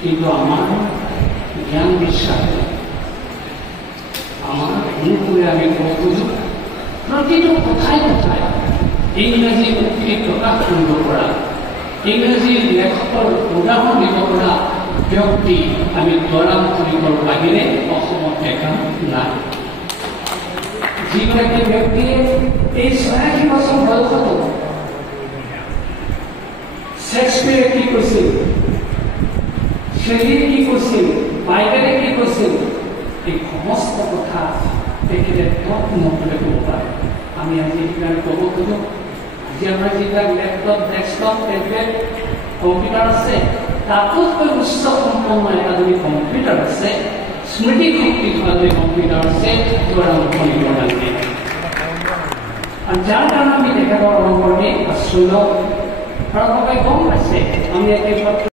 কিন্তু আমাৰ জ্ঞান বিশ্বাস আমাৰ অনুকূলে আমি খুঁজো প্ৰতিটো কথায় কথায় ইংৰেজি উক্তি প্ৰকাশ কৰিব পৰা ইংৰেজি লেখকৰ উদাহৰণ দিব পৰা ব্যক্তি আমি তৰাম কৰিবৰ বাহিৰে অসমত দেখা নাই। যিগৰাকী ব্যক্তিয়ে এই ৮৬ বছৰ বয়সতো শেক্সপিয়াৰে কি কৈছিল, শেলীয়ে কি কৈছিল, বাইবেলে কি কৈছিল, এই সমস্ত কথা তেখেতে তৎমূলভাৱে ক'ব পাৰে। আমি আজি সেইকাৰণে ক'ব খোজোঁ আজি আমাৰ যিবিলাক লেপটপ ডেস্কটপ টেবলেট কম্পিউটাৰ আছে তাতোতকৈ উচ্চ সম্পন্ন এটা যদি কম্পিউটাৰ আছে স্মৃতি শক্তি থকা যদি কম্পিউটাৰ আছে দ্বাৰা মুখনিব লাগে। আৰু যাৰ কাৰণে আমি তেখেতৰ অনুকৰণে আশ্ৰয় লওঁ আৰু সবাই গম পাইছে আমি একেবাৰে